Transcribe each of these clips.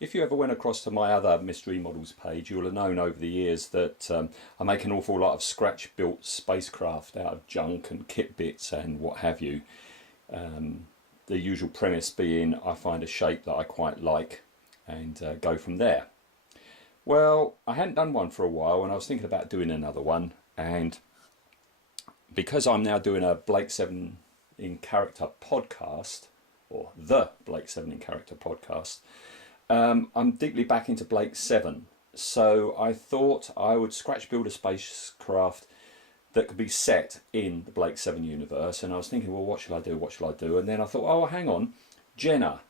If you ever went across to my other mystery models page, you'll have known over the years that I make an awful lot of scratch built spacecraft out of junk and kit bits and what have you. The usual premise being I find a shape that I quite like and go from there. Well, I hadn't done one for a while and I was thinking about doing another one, and because I'm now doing a Blake 7 in Character podcast, or the Blake 7 in Character podcast, I'm deeply back into Blake 7. So I thought I would scratch build a spacecraft that could be set in the Blake 7 universe. And I was thinking, well, what shall I do? What shall I do? And then I thought, oh, hang on. Jenna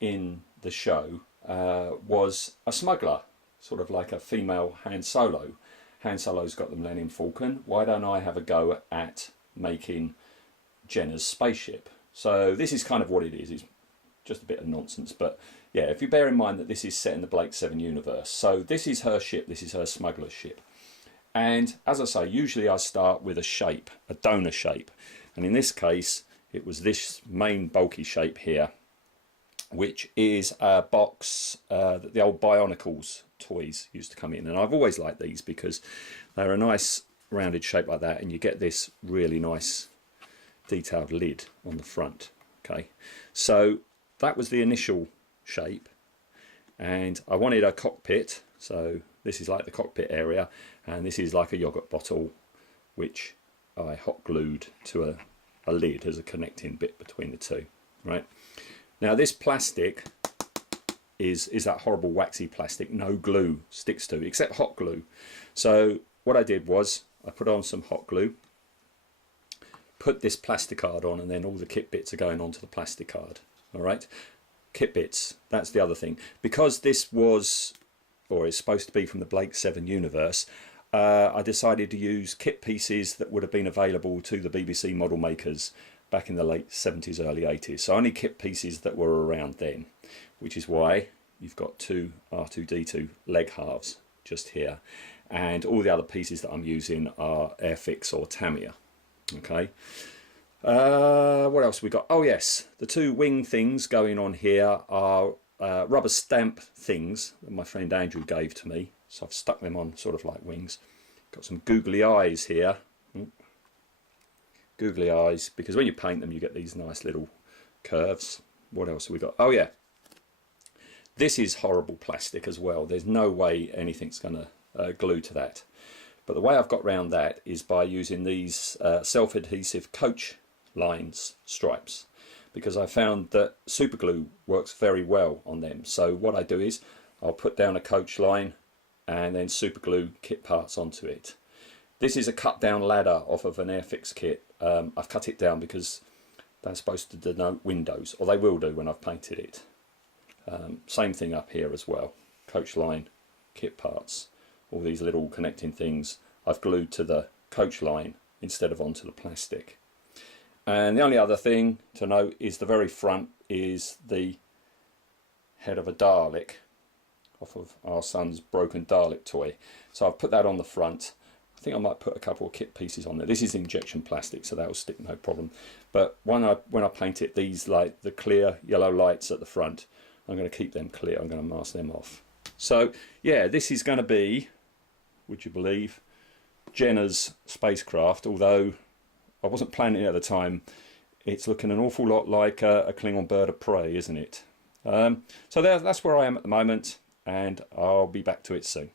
in the show was a smuggler, sort of like a female Han Solo. Han Solo's got the Millennium Falcon. Why don't I have a go at making Jenna's spaceship? So this is kind of what it is. It's just a bit of nonsense, but yeah, if you bear in mind that this is set in the Blake 7 universe. So this is her ship, this is her smuggler's ship. And as I say, usually I start with a shape, a donor shape. And in this case, it was this main bulky shape here, which is a box that the old Bionicles toys used to come in. And I've always liked these because they're a nice rounded shape like that, and you get this really nice detailed lid on the front. Okay, so that was the initial shape, and I wanted a cockpit. So this is like the cockpit area, and this is like a yogurt bottle, which I hot glued to a lid as a connecting bit between the two. Right, now this plastic is that horrible waxy plastic no glue sticks to, except hot glue. So what I did was I put on some hot glue, put this plastic card on, and then all the kit bits are going onto the plastic card. All right, kit bits, that's the other thing. Because this was, or is supposed to be, from the Blake 7 universe, I decided to use kit pieces that would have been available to the BBC model makers back in the late 70s, early 80s. So only kit pieces that were around then, which is why you've got two R2-D2 leg halves just here. And all the other pieces that I'm using are Airfix or Tamiya. Okay. What else have we got? Oh yes, the two wing things going on here are rubber stamp things that my friend Andrew gave to me. So I've stuck them on sort of like wings. Got some googly eyes here. Googly eyes, because when you paint them you get these nice little curves. What else have we got? Oh yeah, this is horrible plastic as well. There's no way anything's going to glue to that. But the way I've got around that is by using these self-adhesive coach lines stripes, because I found that super glue works very well on them. So what I do is I'll put down a coach line and then super glue kit parts onto it. This is a cut down ladder off of an Airfix kit. I've cut it down because they're supposed to denote windows, or they will do when I've painted it. Same thing up here as well. Coach line, kit parts, all these little connecting things I've glued to the coach line instead of onto the plastic. And the only other thing to note is the very front is the head of a Dalek off of our son's broken Dalek toy. So I've put that on the front. I think I might put a couple of kit pieces on there. This is injection plastic, so that will stick no problem. But when I paint it, these, like the clear yellow lights at the front, I'm going to keep them clear. I'm going to mask them off. So yeah, this is going to be, would you believe, Jenna's spacecraft, although I wasn't planning it at the time. It's looking an awful lot like a Klingon bird of prey, isn't it? So that's where I am at the moment, and I'll be back to it soon.